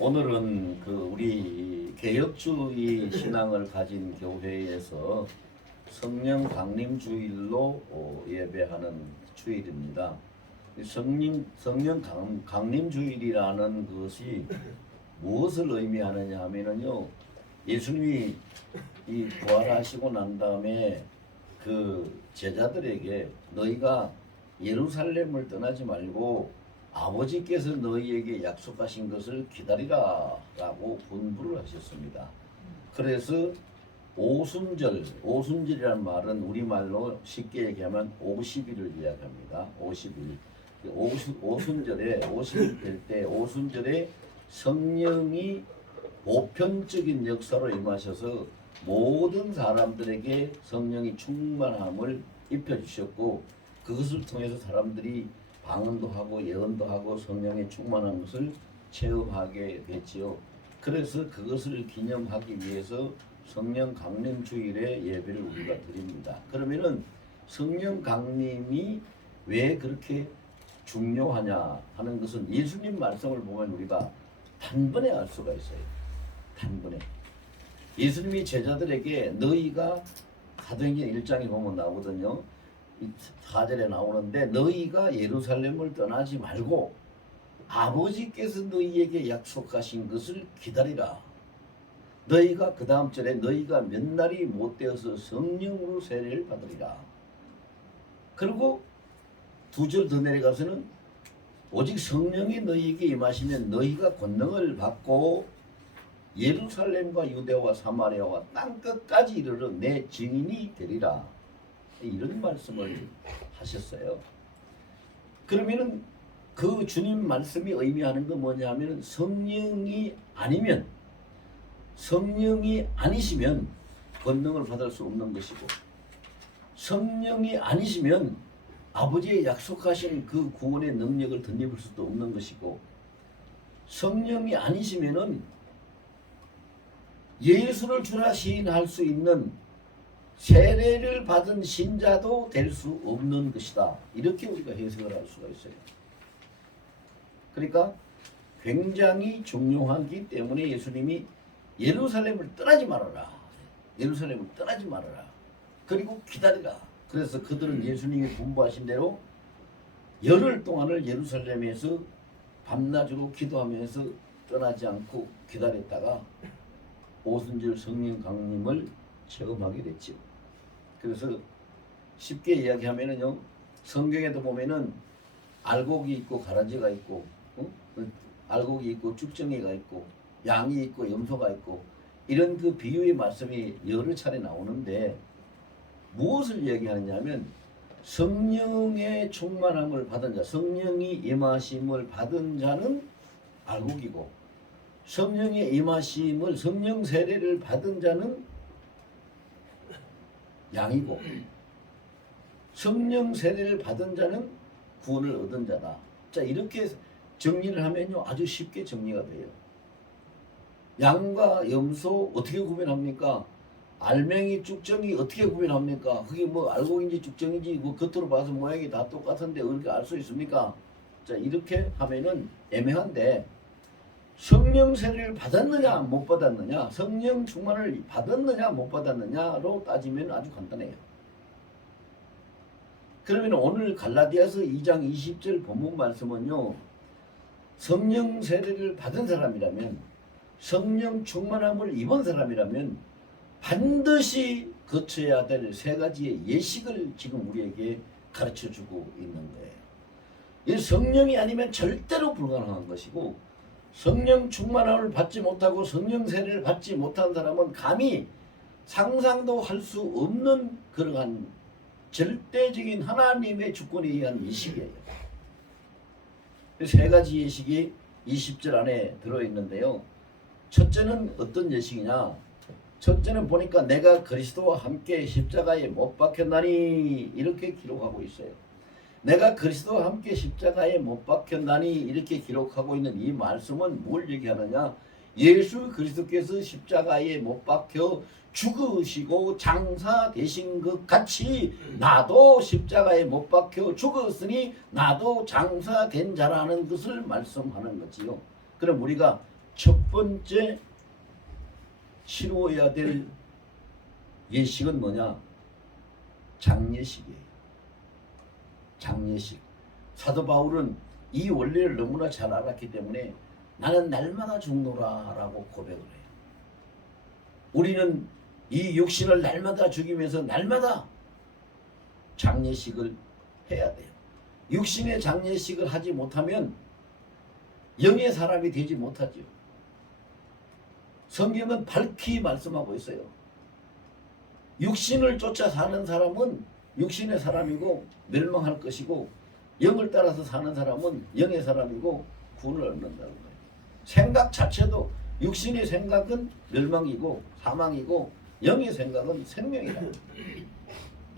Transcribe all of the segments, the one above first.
오늘은 우리 개혁주의 신앙을 가진 교회에서 성령 강림주일로 예배하는 주일입니다. 성령 강림주일이라는 것이 무엇을 의미하느냐 하면은요, 예수님이 부활하시고 난 다음에 그 제자들에게 너희가 예루살렘을 떠나지 말고 아버지께서 너희에게 약속하신 것을 기다리라 라고 분부를 하셨습니다. 그래서 오순절이라는 말은 우리말로 쉽게 얘기하면 50일을 이야기합니다. 50일. 오순절에 50일 될 때 오순절에 성령이 보편적인 역사로 임하셔서 모든 사람들에게 성령이 충만함을 입혀주셨고, 그것을 통해서 사람들이 방언도 하고 예언도 하고 성령의 충만한 것을 체험하게 됐지요. 그래서 그것을 기념하기 위해서 성령 강림 주일에 예배를 우리가 드립니다. 그러면은 성령 강림이 왜 그렇게 중요하냐 하는 것은 예수님 말씀을 보면 우리가 단번에 알 수가 있어요. 단번에. 예수님이 제자들에게 너희가 사도행전 1장에 보면 나오거든요. 4절에 나오는데 너희가 예루살렘을 떠나지 말고 아버지께서 너희에게 약속하신 것을 기다리라. 너희가 그 다음 절에 너희가 몇 날이 못 되어서 성령으로 세례를 받으리라. 그리고 2절 더 내려가서는 오직 성령이 너희에게 임하시면 너희가 권능을 받고 예루살렘과 유대와 사마리아와 땅끝까지 이르러 내 증인이 되리라. 이런 말씀을 하셨어요. 그러면은 그 주님 말씀이 의미하는 건 뭐냐 하면 성령이 아니시면 권능을 받을 수 없는 것이고, 성령이 아니시면 아버지의 약속하신 그 구원의 능력을 덧입을 수도 없는 것이고, 성령이 아니시면은 예수를 주라 시인할 수 있는 세례를 받은 신자도 될 수 없는 것이다. 이렇게 우리가 해석을 할 수가 있어요. 그러니까 굉장히 중요하기 때문에 예수님이 예루살렘을 떠나지 말아라. 예루살렘을 떠나지 말아라. 그리고 기다리라. 그래서 그들은 예수님이 분부하신 대로 열흘 동안을 예루살렘에서 밤낮으로 기도하면서 떠나지 않고 기다렸다가 오순절 성령 강림을 체험하게 됐죠. 그래서 쉽게 이야기하면은요, 성경에도 보면은 알곡이 있고 가라지가 있고, 알곡이 있고 쭉정이가 있고 양이 있고 염소가 있고, 이런 그 비유의 말씀이 여러 차례 나오는데 무엇을 얘기하느냐면 성령의 충만함을 받은 자, 성령이 임하심을 받은 자는 알곡이고, 성령의 임하심을 성령 세례를 받은 자는 양이고, 성령 세례를 받은 자는 구원을 얻은 자다. 자, 이렇게 정리를 하면요, 아주 쉽게 정리가 돼요. 양과 염소 어떻게 구별합니까? 알맹이 쭉정이 어떻게 구별합니까? 그게 뭐 알곡인지 쭉정인지 뭐 겉으로 봐서 모양이 다 똑같은데 어떻게 알 수 있습니까? 자, 이렇게 하면은 애매한데, 성령 세례를 받았느냐 못 받았느냐, 성령 충만을 받았느냐 못 받았느냐로 따지면 아주 간단해요. 그러면 오늘 갈라디아서 2장 20절 본문 말씀은요, 성령 세례를 받은 사람이라면, 성령 충만함을 입은 사람이라면 반드시 거쳐야 될 3가지의 예식을 지금 우리에게 가르쳐주고 있는 거예요. 이 성령이 아니면 절대로 불가능한 것이고, 성령 충만함을 받지 못하고 성령 세례를 받지 못한 사람은 감히 상상도 할 수 없는 그러한 절대적인 하나님의 주권에 의한 예식이에요. 3가지 예식이 20절 안에 들어있는데요. 첫째는 어떤 예식이냐? 첫째는 보니까 내가 그리스도와 함께 십자가에 못 박혔나니 이렇게 기록하고 있어요. 내가 그리스도와 함께 십자가에 못 박혔나니 이렇게 기록하고 있는 이 말씀은 뭘 얘기하느냐? 예수 그리스도께서 십자가에 못 박혀 죽으시고 장사되신 것 같이 나도 십자가에 못 박혀 죽었으니 나도 장사된 자라는 것을 말씀하는 거지요. 그럼 우리가 첫 번째 치루어야 될 예식은 뭐냐? 장례식이에요. 장례식. 사도 바울은 이 원리를 너무나 잘 알았기 때문에 나는 날마다 죽노라 라고 고백을 해요. 우리는 이 육신을 날마다 죽이면서 날마다 장례식을 해야 돼요. 육신의 장례식을 하지 못하면 영의 사람이 되지 못하죠. 성경은 밝히 말씀하고 있어요. 육신을 쫓아 사는 사람은 육신의 사람이고 멸망할 것이고, 영을 따라서 사는 사람은 영의 사람이고 구원을 얻는다는 거예요. 생각 자체도 육신의 생각은 멸망이고 사망이고 영의 생각은 생명이다.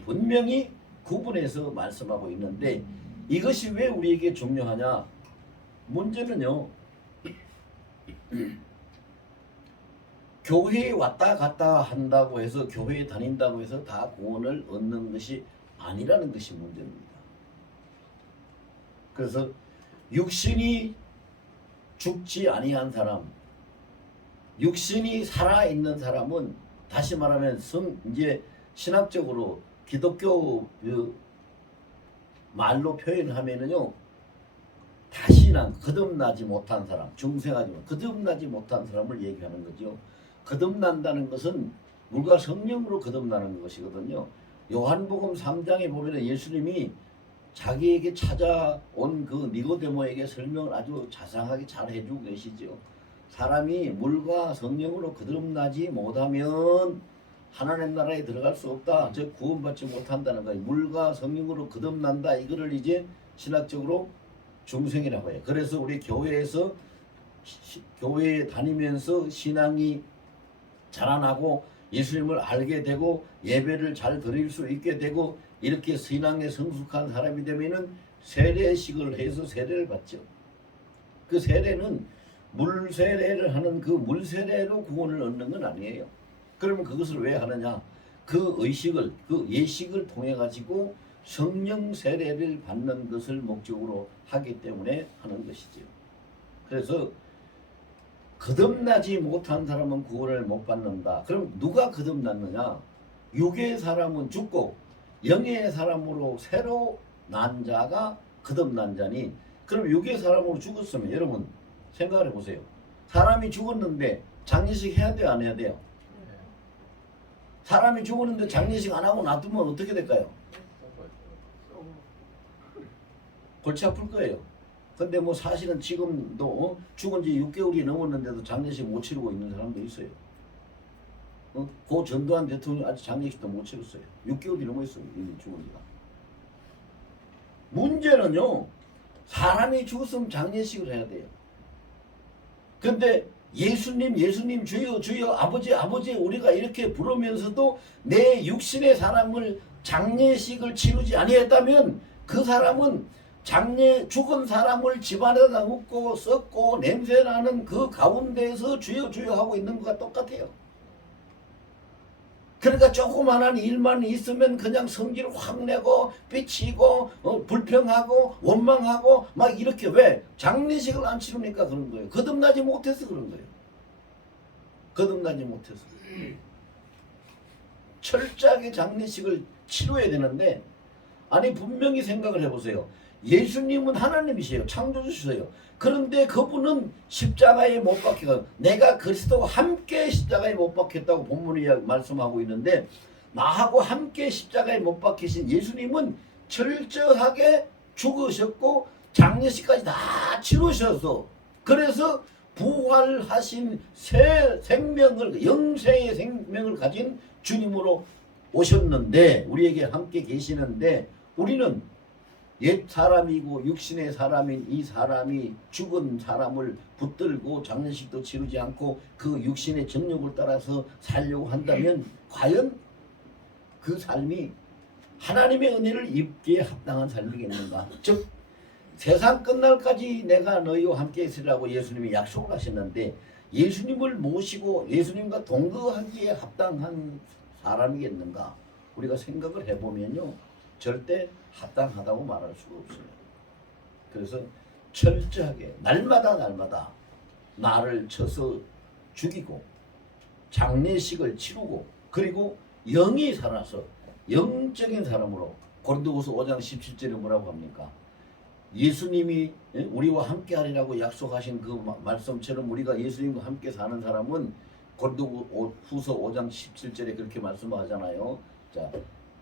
분명히 구분해서 말씀하고 있는데, 이것이 왜 우리에게 중요하냐? 문제는요, 교회에 왔다 갔다 한다고 해서, 교회에 다닌다고 해서 다 구원을 얻는 것이 아니라는 것이 문제입니다. 그래서 육신이 죽지 아니한 사람, 육신이 살아있는 사람은, 다시 말하면 이제 신학적으로 기독교 말로 표현하면은요, 다시는 거듭나지 못한 사람, 중생하지만 거듭나지 못한 사람을 얘기하는 거죠. 거듭난다는 것은 물과 성령으로 거듭나는 것이거든요. 요한복음 3장에 보면 예수님이 자기에게 찾아온 그 니고데모에게 설명을 아주 자상하게 잘 해주고 계시죠. 사람이 물과 성령으로 거듭나지 못하면 하나님 나라에 들어갈 수 없다. 즉 구원받지 못한다는 거예요. 물과 성령으로 거듭난다. 이거를 이제 신학적으로 중생이라고 해요. 그래서 우리 교회에서 교회에 다니면서 신앙이 자라나고 예수님을 알게 되고 예배를 잘 드릴 수 있게 되고 이렇게 신앙에 성숙한 사람이 되면은 세례식을 해서 세례를 받죠. 그 세례는 물 세례를 하는 그 물 세례로 구원을 얻는 건 아니에요. 그러면 그것을 왜 하느냐? 그 의식을, 그 예식을 통해 가지고 성령 세례를 받는 것을 목적으로 하기 때문에 하는 것이죠. 그래서 거듭나지 못한 사람은 구원을 못 받는다. 그럼 누가 거듭났느냐? 육의 사람은 죽고 영의 사람으로 새로 난 자가 거듭난 자니, 그럼 육의 사람으로 죽었으면 여러분 생각을 해보세요. 사람이 죽었는데 장례식 해야 돼요, 안 해야 돼요? 사람이 죽었는데 장례식 안 하고 놔두면 어떻게 될까요? 골치 아플 거예요. 근데 뭐 사실은 지금도 죽은 지 6개월이 넘었는데도 장례식 못 치르고 있는 사람도 있어요. 고 전두환 대통령 아직 장례식도 못 치렀어요. 6개월이 넘었어요, 이미 죽은 지가. 문제는요, 사람이 죽었으면 장례식을 해야 돼요. 근데 예수님 주여 주여 아버지 우리가 이렇게 부르면서도 내 육신의 사람을 장례식을 치르지 아니했다면 그 사람은 죽은 사람을 집안에다 묻고 썩고 냄새나는 그 가운데에서 주여 주여 하고 있는 것과 똑같아요. 그러니까 조그만한 일만 있으면 그냥 성질을 확 내고 삐치고 불평하고 원망하고 막 이렇게. 왜? 장례식을 안 치르니까 그런 거예요. 거듭나지 못해서 그런 거예요. 거듭나지 못해서. 철저하게 장례식을 치러야 되는데, 아니 분명히 생각을 해보세요. 예수님은 하나님이세요. 창조주시세요. 그런데 그분은 십자가에 못 박혀가, 내가 그리스도와 함께 십자가에 못 박혔다고 본문이 말씀하고 있는데, 나하고 함께 십자가에 못 박히신 예수님은 철저하게 죽으셨고 장례식까지 다 치르셔서, 그래서 부활하신 새 생명을, 영생의 생명을 가진 주님으로 오셨는데, 우리에게 함께 계시는데, 우리는 옛 사람이고 육신의 사람인 이 사람이 죽은 사람을 붙들고 장례식도 치르지 않고 그 육신의 정욕을 따라서 살려고 한다면 과연 그 삶이 하나님의 은혜를 입기에 합당한 삶이겠는가? 즉 세상 끝날까지 내가 너희와 함께 있으리라고 예수님이 약속을 하셨는데, 예수님을 모시고 예수님과 동거하기에 합당한 사람이겠는가? 우리가 생각을 해보면요, 절대 합당하다고 말할 수가 없어요. 그래서 철저하게 날마다 나를 쳐서 죽이고 장례식을 치르고 그리고 영이 살아서 영적인 사람으로 고린도후서 5장 17절에 뭐라고 합니까? 예수님이 우리와 함께 하리라고 약속하신 그 말씀처럼 우리가 예수님과 함께 사는 사람은 고린도후서 5장 17절에 그렇게 말씀하잖아요. 자,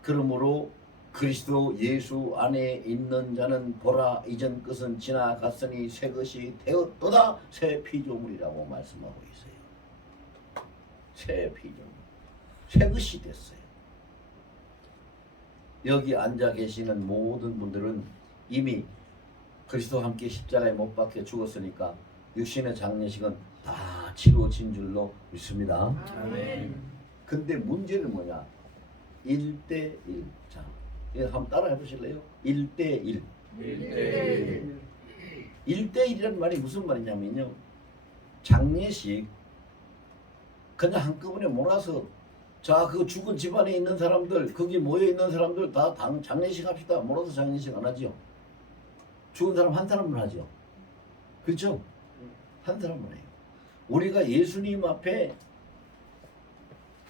그러므로 그리스도 예수 안에 있는 자는 보라 이전 것은 지나갔으니 새 것이 되었도다. 새 피조물이라고 말씀하고 있어요. 새 피조물, 새 것이 됐어요. 여기 앉아 계시는 모든 분들은 이미 그리스도와 함께 십자가에 못 박혀 죽었으니까 육신의 장례식은 다 치루어진 줄로 믿습니다. 아멘. 근데 문제는 뭐냐? 1대1. 자, 이거 한번 따라 해보실래요? 1대1. 1대1. 1대1이라는 말이 무슨 말이냐면요. 장례식 그냥 한꺼번에 몰아서 자, 그 죽은 집안에 있는 사람들, 거기 모여 있는 사람들 다 장례식 합시다. 몰아서 장례식 안 하죠. 죽은 사람 한 사람만 하죠. 그렇죠? 한 사람만 해요. 우리가 예수님 앞에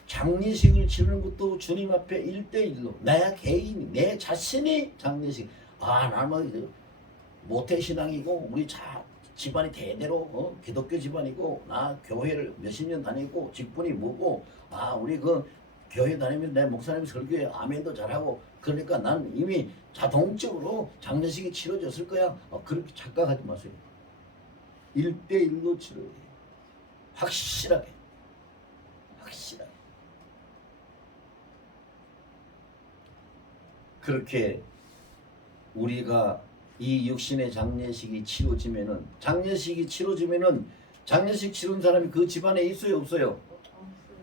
장례식을 치르는 것도 주님 앞에 1대1로 내 개인, 내 자신이 장례식. 아, 나는 모태신앙이고 우리 집안이 대대로 기독교 집안이고 나 교회를 몇십 년 다니고 직분이 뭐고 아, 우리 그 교회 다니면 내 목사님 설교에 아멘도 잘하고 그러니까 난 이미 자동적으로 장례식이 치러졌을 거야. 그렇게 착각하지 마세요. 1대1로 치러야 돼요. 확실하게. 확실하게. 그렇게 우리가 이 육신의 장례식이 치러지면은 장례식 치른 사람이 그 집안에 있어요, 없어요?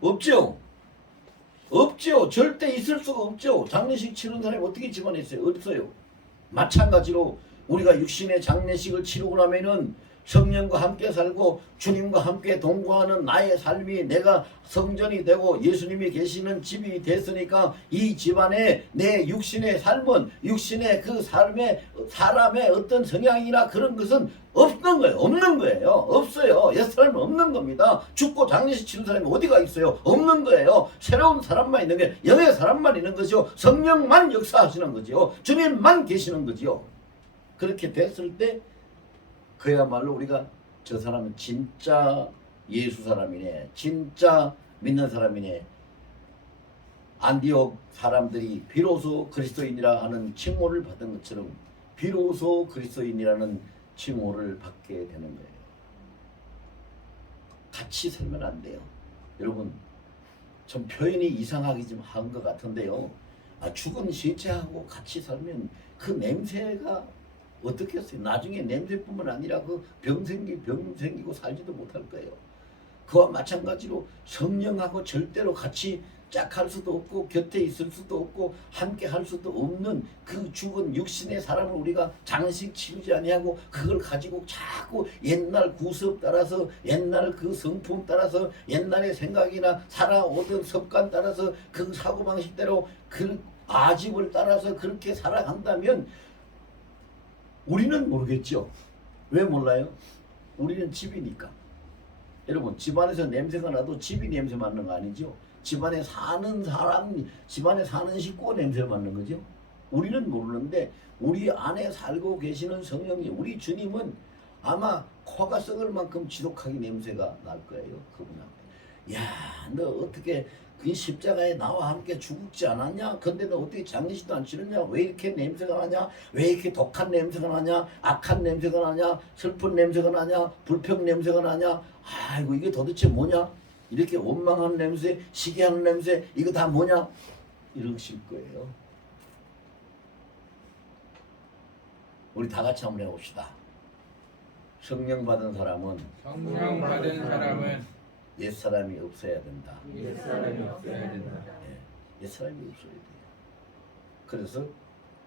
없죠. 없죠. 절대 있을 수가 없죠. 장례식 치른 사람이 어떻게 집안에 있어요? 없어요. 마찬가지로 우리가 육신의 장례식을 치르고 나면은 성령과 함께 살고 주님과 함께 동거하는 나의 삶이 내가 성전이 되고 예수님이 계시는 집이 됐으니까 이 집안에 내 육신의 삶은 육신의 그 삶에 사람의 어떤 성향이나 그런 것은 없는 거예요. 없는 거예요. 없어요. 옛 사람은 없는 겁니다. 죽고 장례식 치는 사람이 어디가 있어요? 없는 거예요. 새로운 사람만 있는 게 영의 사람만 있는 거죠. 성령만 역사하시는 거죠. 주님만 계시는 거죠. 그렇게 됐을 때 그야말로 우리가 저 사람은 진짜 예수 사람이네. 진짜 믿는 사람이네. 안디옥 사람들이 비로소 그리스도인이라 하는 칭호를 받은 것처럼 비로소 그리스도인이라는 칭호를 받게 되는 거예요. 같이 살면 안 돼요. 여러분, 좀 표현이 이상하게 좀 한 것 같은데요. 죽은 시체하고 같이 살면 그 냄새가 어떻겠어요? 나중에 냄새뿐만 아니라 그 병 생기고 살지도 못할 거예요. 그와 마찬가지로 성령하고 절대로 같이 짝할 수도 없고 곁에 있을 수도 없고 함께 할 수도 없는 그 죽은 육신의 사람을 우리가 장식 치르지 아니하고 그걸 가지고 자꾸 옛날 구습 따라서 옛날 그 성품 따라서 옛날의 생각이나 살아오던 습관 따라서 그 사고방식대로 그 아집을 따라서 그렇게 살아간다면 우리는 모르겠죠. 왜 몰라요? 우리는 집이니까. 여러분, 집안에서 냄새가 나도 집이 냄새 맡는 거 아니죠? 집안에 사는 사람, 집안에 사는 식구가 냄새 맡는 거죠. 우리는 모르는데 우리 안에 살고 계시는 성령이, 우리 주님은 아마 코가 썩을 만큼 지독하게 냄새가 날 거예요. 그분 앞에. 야, 너 어떻게 그 십자가에 나와 함께 죽지 않았냐? 근데 너 어떻게 장례식도 안 치렀냐? 왜 이렇게 냄새가 나냐? 왜 이렇게 독한 냄새가 나냐? 악한 냄새가 나냐? 슬픈 냄새가 나냐? 불평 냄새가 나냐? 아이고, 이게 도대체 뭐냐? 이렇게 원망하는 냄새, 시기하는 냄새, 이거 다 뭐냐? 이러실 거예요. 우리 다 같이 한번 해봅시다. 성령 받은 사람은 옛사람이 없어야 된다. 옛사람이 없어야 된다. 옛사람이 없어야 돼요. 그래서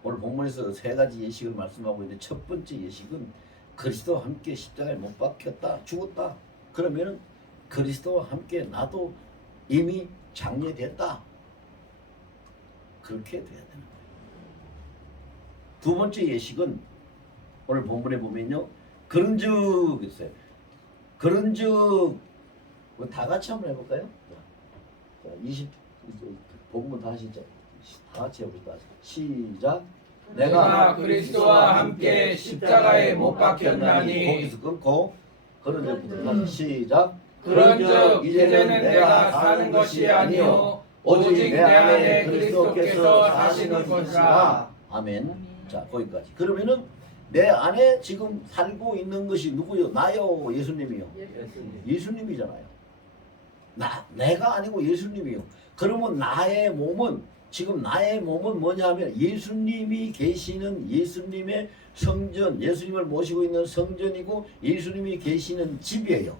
오늘 본문에서 세 가지 예식을 말씀하고 있는데 첫 번째 예식은 그리스도와 함께 십자가에 못 박혔다, 죽었다. 그러면은 그리스도와 함께 나도 이미 장례됐다. 그렇게 돼야 되는 거예요. 두 번째 예식은 오늘 본문에 보면요. 그런즉 있어요. 그런즉 다 같이 한번 해볼까요? 자, 20 본문 다시 다 같이 해봅시다. 시작. 내가 그리스도와 함께 십자가에 못 박혔나니 거기서 끊고 그런즉 다시 시작. 그런즉 이제는 내가 사는 것이 아니요 오직 내 안에 그리스도께서 사시는 것이라. 아멘. 자 거기까지. 그러면은 내 안에 지금 살고 있는 것이 누구요? 나요? 예수님이요? 예수님이잖아요. 내가 아니고 예수님이요. 그러면 나의 몸은 지금 나의 몸은 뭐냐면 예수님이 계시는 예수님의 성전, 예수님을 모시고 있는 성전이고 예수님이 계시는 집이에요.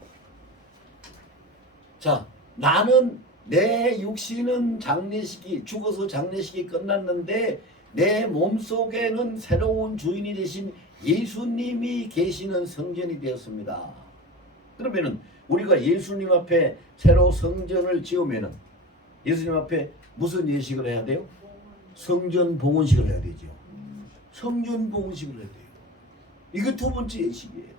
자, 나는 내 육신은 장례식이 죽어서 장례식이 끝났는데 내 몸속에는 새로운 주인이 되신 예수님이 계시는 성전이 되었습니다. 그러면은 우리가 예수님 앞에 새로 성전을 지으면은 예수님 앞에 무슨 예식을 해야 돼요? 성전 봉헌식을 해야 되죠. 성전 봉헌식을 해야 돼요. 이게 두 번째 예식이에요.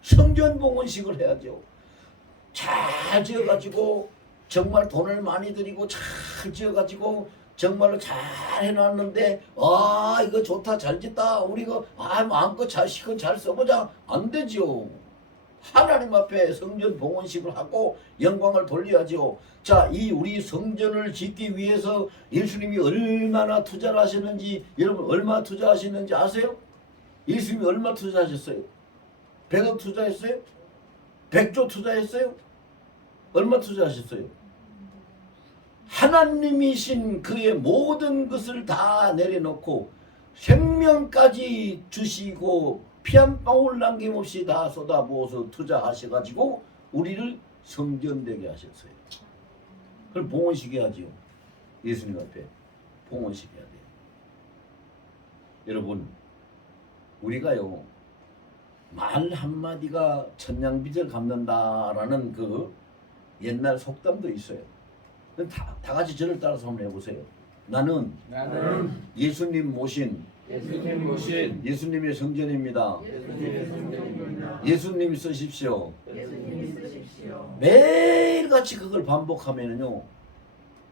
성전 봉헌식을 해야죠. 잘 지어가지고 정말 돈을 많이 들이고 잘 지어가지고 정말로 잘 해놨는데 이거 좋다 잘 짓다 우리가 마음껏 잘 시간 잘 써보자 안 되죠. 하나님 앞에 성전 봉헌식을 하고 영광을 돌려야죠. 자, 이 우리 성전을 짓기 위해서 예수님이 얼마나 투자를 하셨는지 여러분 얼마 투자하셨는지 아세요? 예수님이 얼마 투자하셨어요? 100억 투자했어요? 100조 투자했어요? 얼마 투자하셨어요? 하나님이신 그의 모든 것을 다 내려놓고 생명까지 주시고 피 한 방울 남김없이 다 쏟아부어서 투자하셔가지고 우리를 성전되게 하셨어요. 그걸 봉헌식 해야지요. 예수님 앞에 봉헌식 해야 돼요. 여러분 우리가요 말 한마디가 천냥빚을 갚는다라는 그 옛날 속담도 있어요. 다 같이 저를 따라서 한번 해보세요. 나는 예수님 모신 예수님의 성전입니다. 예수님이 쓰십시오. 매일같이 그걸 반복하면요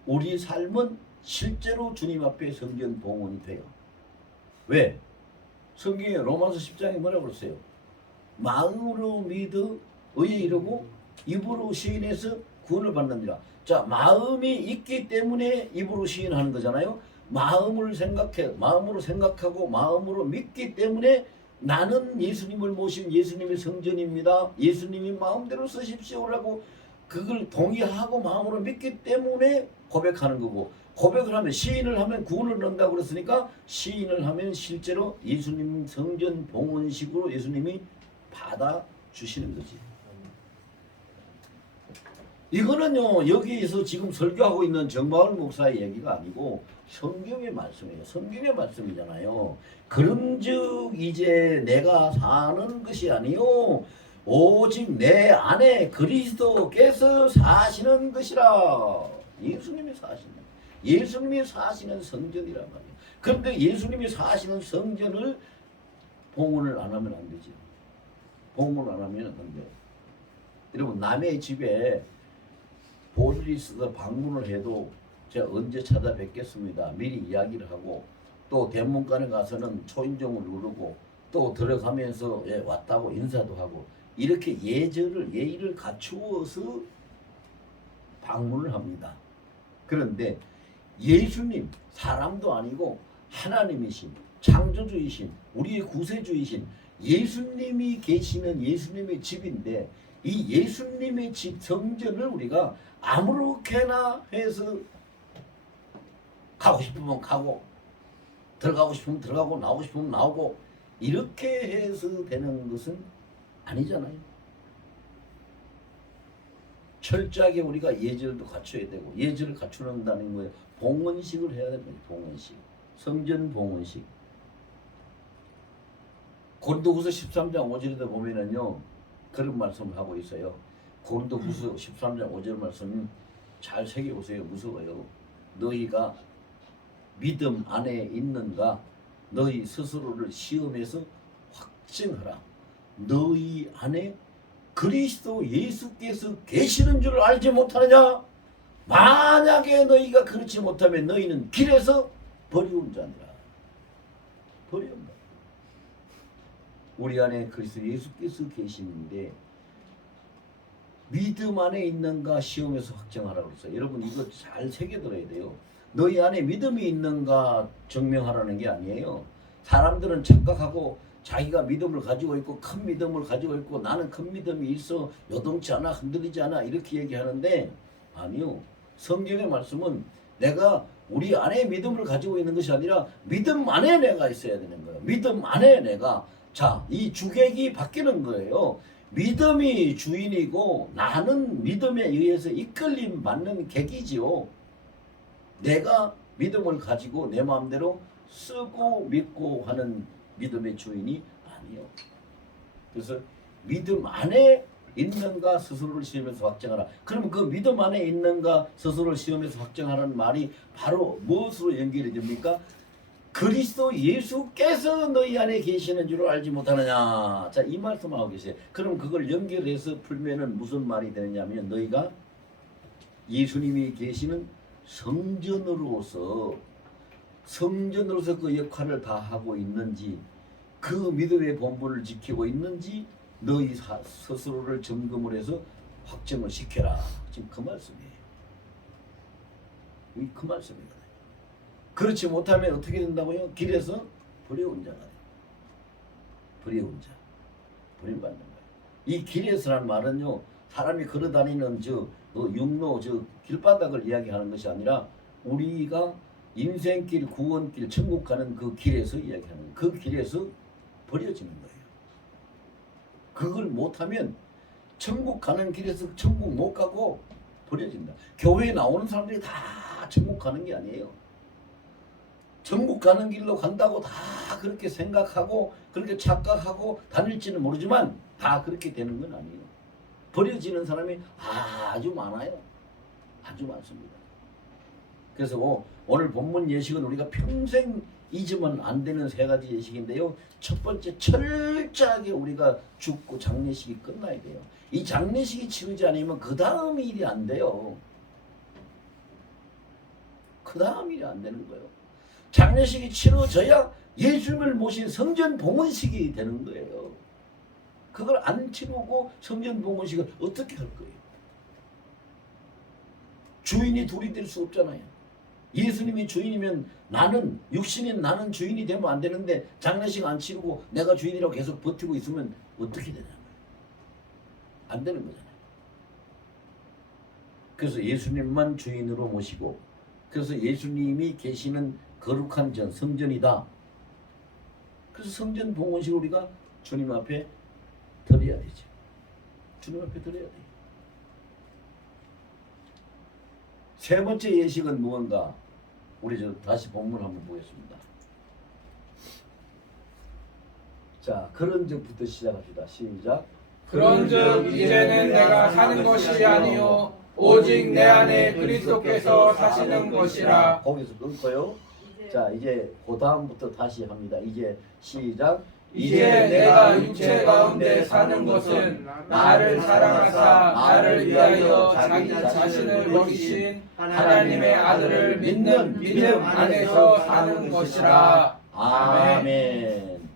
우리 삶은 실제로 주님 앞에 성전 봉헌이 돼요. 왜? 성경에 로마서 10장에 뭐라고 그랬어요? 마음으로 믿어 의에 이르고 입으로 시인해서 구원을 받느니라. 자, 마음이 있기 때문에 입으로 시인하는 거잖아요. 마음으로 생각하고 마음으로 믿기 때문에 나는 예수님을 모신 예수님의 성전입니다. 예수님이 마음대로 쓰십시오라고 그걸 동의하고 마음으로 믿기 때문에 고백하는 거고, 고백을 하면 시인을 하면 구원을 얻는다고 그랬으니까 시인을 하면 실제로 예수님 성전 봉헌식으로 예수님이 받아 주시는 거지. 이거는요 여기에서 지금 설교하고 있는 정마을 목사의 얘기가 아니고 성경의 말씀이에요. 성경의 말씀이잖아요. 그런즉 이제 내가 사는 것이 아니요 오직 내 안에 그리스도께서 사시는 것이라. 예수님이 사시는 성전이란 말이에요. 그런데 예수님이 사시는 성전을 봉헌을 안 하면 안 되죠. 봉헌을 안 하면 안 돼요. 여러분 남의 집에 볼일이 있어서 방문을 해도 제가 언제 찾아뵙겠습니다 미리 이야기를 하고, 또 대문간에 가서는 초인종을 누르고 또 들어가면서 왔다고 인사도 하고 이렇게 예의를 갖추어서 방문을 합니다. 그런데 예수님 사람도 아니고 하나님이신 창조주이신 우리의 구세주이신 예수님이 계시는 예수님의 집인데 이 예수님의 집 성전을 우리가 아무렇게나 해서 가고 싶으면 가고 들어가고 싶으면 들어가고 나오고 싶으면 나오고 이렇게 해서 되는 것은 아니잖아요. 철저하게 우리가 예절도 갖춰야 되고, 예절을 갖추는다는 거예요. 봉헌식을 해야 됩니다. 봉헌식, 성전 봉헌식. 고린도후서 13장 5절에도 보면은요 그런 말씀을 하고 있어요. 고린도후서 13장 5절 말씀 잘 새겨보세요. 무서워요. 너희가 믿음 안에 있는가 너희 스스로를 시험해서 확증하라. 너희 안에 그리스도 예수께서 계시는 줄 알지 못하느냐? 만약에 너희가 그렇지 못하면 너희는 길에서 버리운 자니라. 버리운 자. 우리 안에 그리스도 예수께서 계시는데 믿음 안에 있는가 시험에서 확정하라고 그랬어요. 여러분 이거 잘 새겨들어야 돼요. 너희 안에 믿음이 있는가 증명하라는 게 아니에요. 사람들은 착각하고 자기가 믿음을 가지고 있고 큰 믿음을 가지고 있고 나는 큰 믿음이 있어 요동치 않아 흔들리지 않아 이렇게 얘기하는데 아니요. 성경의 말씀은 내가 우리 안에 믿음을 가지고 있는 것이 아니라 믿음 안에 내가 있어야 되는 거예요. 믿음 안에 내가 이 주객이 바뀌는 거예요. 믿음이 주인이고 나는 믿음에 의해서 이끌림 받는 객이지요. 내가 믿음을 가지고 내 마음대로 쓰고 믿고 하는 믿음의 주인이 아니요. 그래서 믿음 안에 있는가 스스로를 시험해서 확정하라. 그러면 그 믿음 안에 있는가 스스로를 시험해서 확정하라는 말이 바로 무엇으로 연결이 됩니까? 그리스도 예수께서 너희 안에 계시는 줄 알지 못하느냐. 자, 이 말씀하고 계세요. 그럼 그걸 연결해서 풀면은 무슨 말이 되느냐면 너희가 예수님이 계시는 성전으로서 그 역할을 다 하고 있는지 그 믿음의 본분을 지키고 있는지 너희 스스로를 점검을 해서 확정을 시켜라. 지금 그 말씀이에요. 그 말씀이거든요. 그렇지 못하면 어떻게 된다고요? 길에서 버려온 자가 돼요. 버려온 자. 버림받는 거예요. 이 길에서란 말은요. 사람이 걸어다니는 육로 길바닥을 이야기하는 것이 아니라 우리가 인생길, 구원길, 천국 가는 그 길에서 이야기하는 거예요. 그 길에서 버려지는 거예요. 그걸 못하면 천국 가는 길에서 천국 못 가고 버려진다. 교회에 나오는 사람들이 다 천국 가는 게 아니에요. 천국 가는 길로 간다고 다 그렇게 생각하고 그렇게 착각하고 다닐지는 모르지만 다 그렇게 되는 건 아니에요. 버려지는 사람이 아주 많아요. 아주 많습니다. 그래서 오늘 본문 예식은 우리가 평생 잊으면 안 되는 세 가지 예식인데요. 첫 번째, 철저하게 우리가 죽고 장례식이 끝나야 돼요. 이 장례식이 치르지 않으면 그 다음 일이 안 돼요. 그 다음 일이 안 되는 거예요. 장례식이 치러져야 예수님을 모신 성전 봉헌식이 되는 거예요. 그걸 안 치르고 성전 봉헌식을 어떻게 할 거예요? 주인이 둘이 될 수 없잖아요. 예수님이 주인이면 나는 육신인 나는 주인이 되면 안 되는데 장례식 안 치르고 내가 주인이라고 계속 버티고 있으면 어떻게 되냐고요. 안 되는 거잖아요. 그래서 예수님만 주인으로 모시고 그래서 예수님이 계시는 거룩한 전 성전이다. 그래서 성전 봉헌식 우리가 주님 앞에 드려야 되죠. 주님 앞에 드려야 돼요. 세 번째 예식은 무언가? 우리 다시 본문 한번 보겠습니다. 자, 그런즉부터 시작합시다. 시작. 그런즉 이제는 내가 사는 것이 아니요 오직 내 안에 그리스도께서 사시는 것이라. 거기서 끊고요. 자, 이제 그 다음부터 다시 합니다. 이제 시작. 이제 내가 육체 가운데 사는 것은 나를 사랑하사 나를 위하여 자기 자신을 먹이신 하나님의 아들을 믿는 믿음 안에서 사는 것이라. 아멘.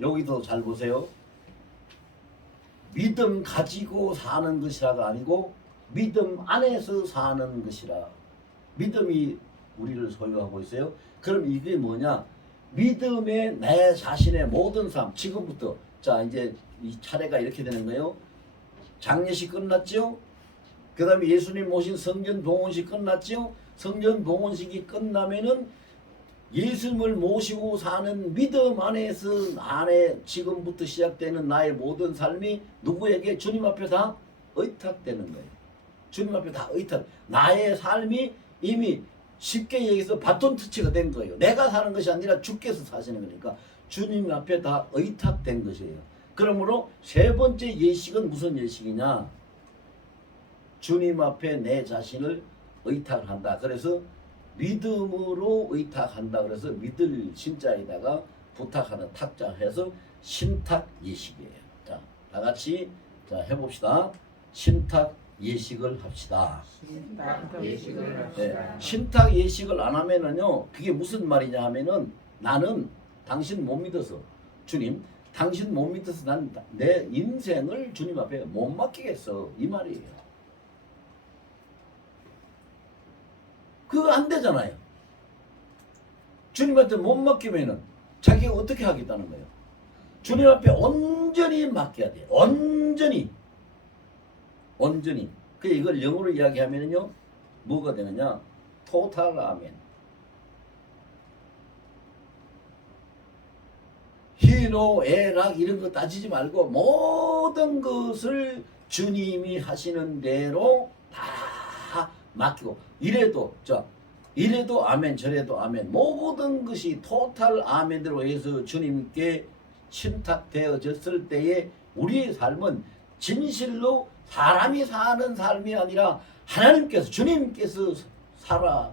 여기도 잘 보세요. 믿음 가지고 사는 것이라가 아니고 믿음 안에서 사는 것이라. 믿음이 우리를 소유하고 있어요. 그럼 이게 뭐냐? 믿음에 내 자신의 모든 삶, 지금부터 자 이제 이 차례가 이렇게 되는 거예요. 장례식 끝났죠? 그 다음에 예수님 모신 성전 봉헌식 끝났죠? 성전 봉헌식이 끝나면은 예수님을 모시고 사는 믿음 안에서 안에 지금부터 시작되는 나의 모든 삶이 누구에게? 주님 앞에 다 의탁되는 거예요. 주님 앞에 다 의탁. 나의 삶이 이미 쉽게 얘기해서 바톤 터치가 된 거예요. 내가 사는 것이 아니라 주께서 사시는 거니까 주님 앞에 다 의탁된 것이에요. 그러므로 세 번째 예식은 무슨 예식이냐? 주님 앞에 내 자신을 의탁한다. 그래서 믿음으로 의탁한다. 그래서 믿을 신자에다가 부탁하는 탁자 해서 신탁 예식이에요. 자, 다 같이 자, 해봅시다. 신탁 예식을 합시다. 신탁 예식을 네, 합시다. 신탁 예식을 안 하면은요, 그게 무슨 말이냐 하면은 나는 당신 못 믿어서 주님, 당신 못 믿어서 난 내 인생을 주님 앞에 못 맡기겠어 이 말이에요. 그거 안 되잖아요. 주님한테 못 맡기면은 자기가 어떻게 하겠다는 거예요. 주님 앞에 온전히 맡겨야 돼요. 온전히. 그 이걸 영어로 이야기하면요 뭐가 되느냐? 토탈 아멘. 희노 애락 이런 거 따지지 말고 모든 것을 주님이 하시는 대로 다 맡기고 이래도 아멘 저래도 아멘 모든 것이 토탈 아멘대로 해서 주님께 신탁되어졌을 때에 우리의 삶은 진실로 사람이 사는 삶이 아니라 하나님께서 주님께서 살아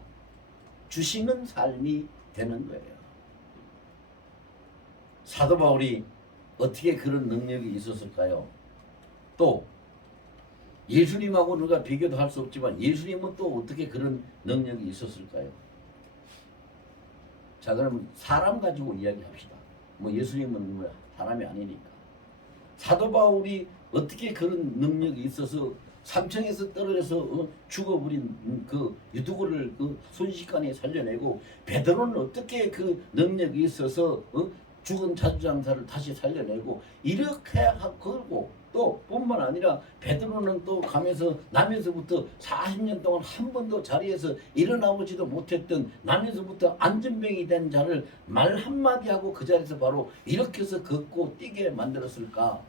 주시는 삶이 되는 거예요. 사도 바울이 어떻게 그런 능력이 있었을까요? 또 예수님하고 누가 비교도 할 수 없지만 예수님은 또 어떻게 그런 능력이 있었을까요? 자, 그러면 사람 가지고 이야기합시다. 뭐 예수님은 뭐 사람이 아니니까. 사도 바울이 어떻게 그런 능력이 있어서 삼층에서 떨어져서 죽어버린 그 유두고를 순식간에 살려내고, 베드로는 어떻게 그 능력이 있어서 죽은 자주장사를 다시 살려내고, 이렇게 하고 또 뿐만 아니라 베드로는 또 가면서 남에서부터 40년 동안 한 번도 자리에서 일어나보지도 못했던 남에서부터 안전병이 된 자를 말 한마디 하고 그 자리에서 바로 이렇게 해서 걷고 뛰게 만들었을까?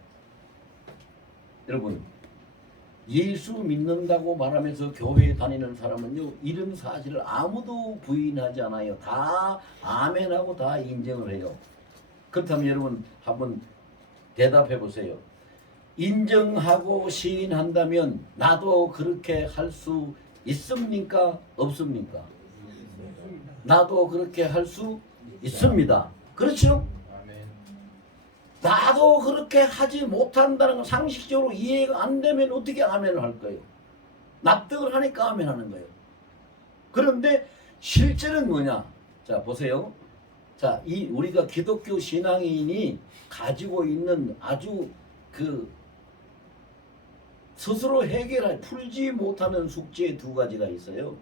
여러분, 예수 믿는다고 말하면서 교회에 다니는 사람은요 이런 사실을 아무도 부인하지 않아요. 다 아멘하고 다 인정을 해요. 그렇다면 여러분 한번 대답해 보세요. 인정하고 시인한다면 나도 그렇게 할 수 있습니까? 없습니까? 나도 그렇게 할 수 있습니다. 그렇죠? 나도 그렇게 하지 못한다는 건 상식적으로 이해가 안 되면 어떻게 아멘을 할 거예요? 납득을 하니까 아멘하는 거예요. 그런데 실제는 뭐냐? 자, 보세요. 자, 이 우리가 기독교 신앙인이 가지고 있는 아주 스스로 풀지 못하는 숙제 두 가지가 있어요.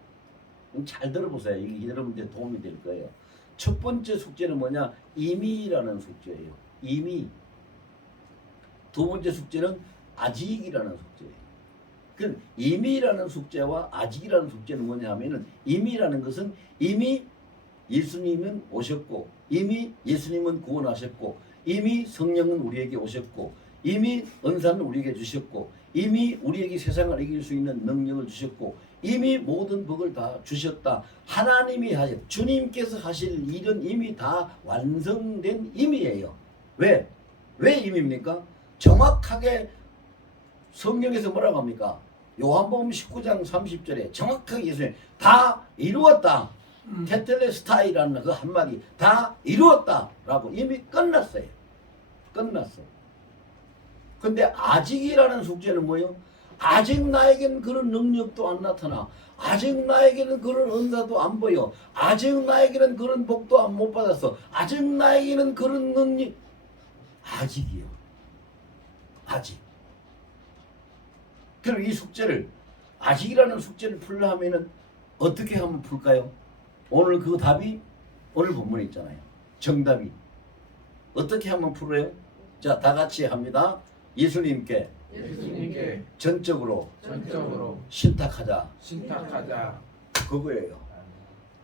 잘 들어보세요. 이게 여러분들 도움이 될 거예요. 첫 번째 숙제는 뭐냐? 임의라는 숙제예요. 임의. 두 번째 숙제는 아직이라는 숙제예요. 그 임의라는 숙제와 아직이라는 숙제는 뭐냐 하면은, 임의라는 것은 이미 예수님은 오셨고, 이미 예수님은 구원하셨고, 이미 성령은 우리에게 오셨고, 이미 은사는 우리에게 주셨고, 이미 우리에게 세상을 이길 수 있는 능력을 주셨고, 이미 모든 복을 다 주셨다. 하나님이 주님께서 하실 일은 이미 다 완성된 임의예요. 왜 임입니까? 정확하게 성경에서 뭐라고 합니까? 요한복음 19장 30절에 정확하게 예수님 다 이루었다. 테텔레스타이라는 그 한마디 다 이루었다라고 이미 끝났어요. 끝났어. 근데 아직이라는 숙제는 뭐예요? 아직 나에겐 그런 능력도 안 나타나. 아직 나에게는 그런 은사도 안 보여. 아직 나에게는 그런 복도 못 받았어. 아직 나에게는 그런 능력. 아직이요. 아직. 그럼 이 숙제를, 아직이라는 숙제를 풀려 하면은 어떻게 하면 풀까요? 오늘 그 답이 오늘 본문에 있잖아요. 정답이. 어떻게 하면 풀어요? 자, 다 같이 합니다. 예수님께 전적으로 신탁하자. 그거예요.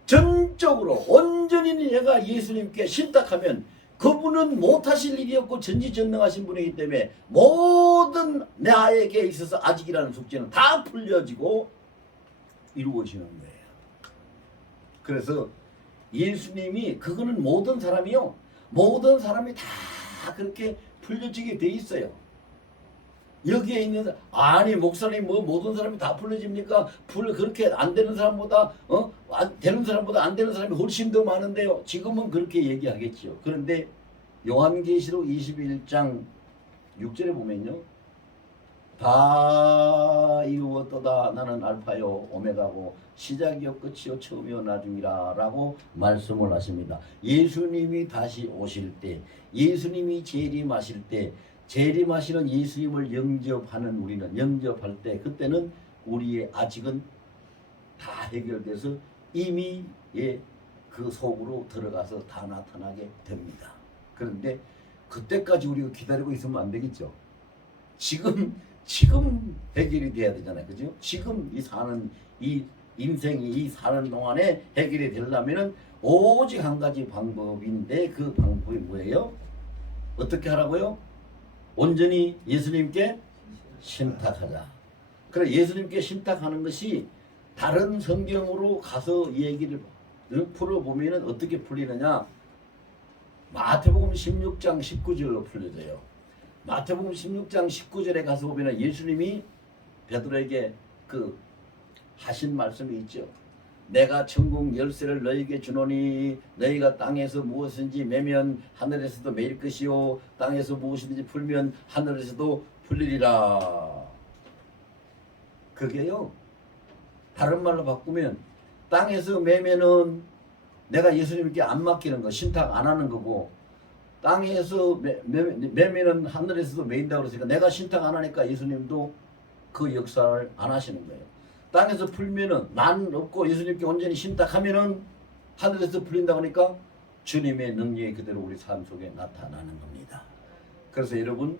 전적으로 온전히 내가 예수님께 신탁하면 그분은 못하실 일이 없고 전지전능하신 분이기 때문에 모든 나에게 있어서 아직이라는 숙제는 다 풀려지고 이루어지는 거예요. 그래서 예수님이, 그거는 모든 사람이요, 모든 사람이 다 그렇게 풀려지게 돼 있어요. 여기에 있는, 아니 목사님 뭐 모든 사람이 다 풀려집니까? 그렇게 안 되는 사람보다 되는 사람보다 안 되는 사람이 훨씬 더 많은데요. 지금은 그렇게 얘기하겠지요. 그런데 요한계시록 21장 6절에 보면요, 다 이루었도다. 나는 알파요 오메가고 시작이요 끝이요 처음이요 나중이라 라고 말씀을 하십니다. 예수님이 다시 오실 때, 예수님이 재림하실 때, 재림하시는 예수님을 영접하는 우리는, 영접할 때 그때는 우리의 아직은 다 해결돼서 이미 그 속으로 들어가서 다 나타나게 됩니다. 그런데 그때까지 우리가 기다리고 있으면 안 되겠죠. 지금 해결이 돼야 되잖아요. 그죠? 지금 이 사는 이 인생이 이 사는 동안에 해결이 되려면은 오직 한 가지 방법인데 그 방법이 뭐예요? 어떻게 하라고요? 온전히 예수님께 신탁하자. 그래 예수님께 신탁하는 것이 다른 성경으로 가서 얘기를 풀어보면은 어떻게 풀리느냐? 마태복음 16장 19절로 풀려져요. 마태복음 16장 19절에 가서 보면 예수님이 베드로에게 그 하신 말씀이 있죠. 내가 천국 열쇠를 너희에게 주노니 너희가 땅에서 무엇인지 매면 하늘에서도 매일 것이요 땅에서 무엇이든지 풀면 하늘에서도 풀리리라. 그게요. 다른 말로 바꾸면 땅에서 매면은 내가 예수님께 안 맡기는 거, 신탁 안 하는 거고, 땅에서 매면은 하늘에서도 매인다고 그랬으니까 내가 신탁 안 하니까 예수님도 그 역사를 안 하시는 거예요. 땅에서 풀면은 난 없고 예수님께 온전히 신탁하면은 하늘에서 풀린다고 하니까 주님의 능력이 그대로 우리 삶 속에 나타나는 겁니다. 그래서 여러분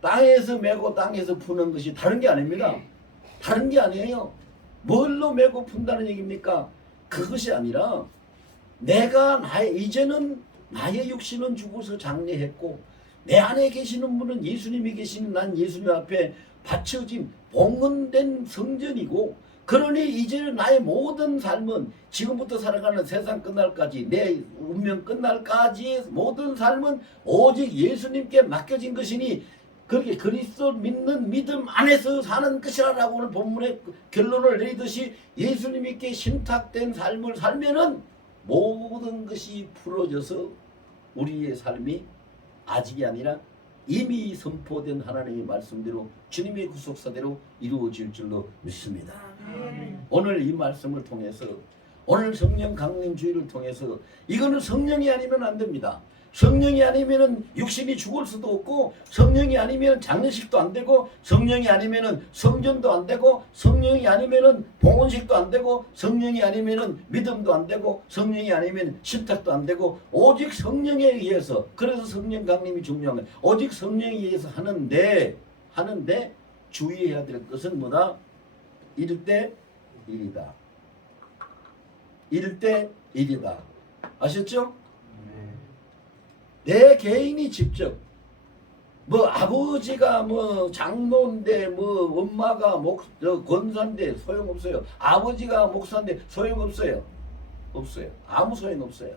땅에서 매고 땅에서 푸는 것이 다른 게 아닙니다. 다른 게 아니에요. 뭘로 매고 푼다는 얘기입니까? 그것이 아니라 내가 이제는 나의 육신은 죽어서 장례했고 내 안에 계시는 분은 예수님이 계시는 난 예수님 앞에 바쳐진 봉헌된 성전이고 그러니 이제는 나의 모든 삶은 지금부터 살아가는 세상 끝날까지 내 운명 끝날까지의 모든 삶은 오직 예수님께 맡겨진 것이니 그렇게 그리스도 믿는 믿음 안에서 사는 것이라고 오늘 본문의 결론을 내리듯이 예수님께 신탁된 삶을 살면은 모든 것이 풀어져서 우리의 삶이 아직이 아니라 이미 선포된 하나님의 말씀대로 주님의 구속사대로 이루어질 줄로 믿습니다. 오늘 이 말씀을 통해서 오늘 성령 강림 주의를 통해서 이거는 성령이 아니면 안 됩니다. 성령이 아니면은 육신이 죽을 수도 없고 성령이 아니면 장례식도 안 되고 성령이 아니면은 성전도 안 되고 성령이 아니면은 봉헌식도 안 되고 성령이 아니면은 믿음도 안 되고 성령이 아니면 신탁도 안 되고 오직 성령에 의해서 그래서 성령 강림이 중요한 거예요. 오직 성령에 의해서 하는데 주의해야 될 것은 뭐다? 이를 때 일이다. 이를 때 일이다. 아셨죠? 내 개인이 직접 뭐 아버지가 뭐 장로인데 뭐 엄마가 권사인데 소용없어요. 아버지가 목사인데 소용없어요. 없어요. 아무 소용없어요.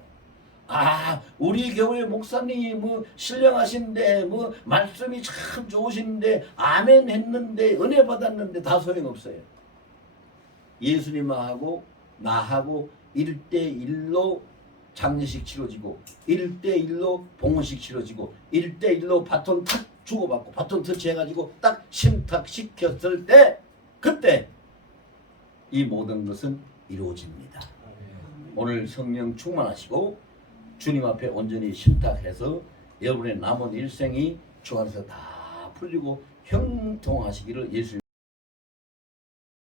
아 우리 교회 목사님이 뭐 신령하신데 뭐 말씀이 참 좋으신데 아멘 했는데 은혜 받았는데 다 소용없어요. 예수님하고 나하고 1대1로 장례식 치러지고 1대1로 봉헌식 치러지고 1대1로 바톤 탁 주고받고 바톤 터치해가지고 딱 신탁시켰을 때 그때 이 모든 것은 이루어집니다. 오늘 성령 충만하시고 주님 앞에 온전히 신탁해서 여러분의 남은 일생이 주 안에서 다 풀리고 형통하시기를 예수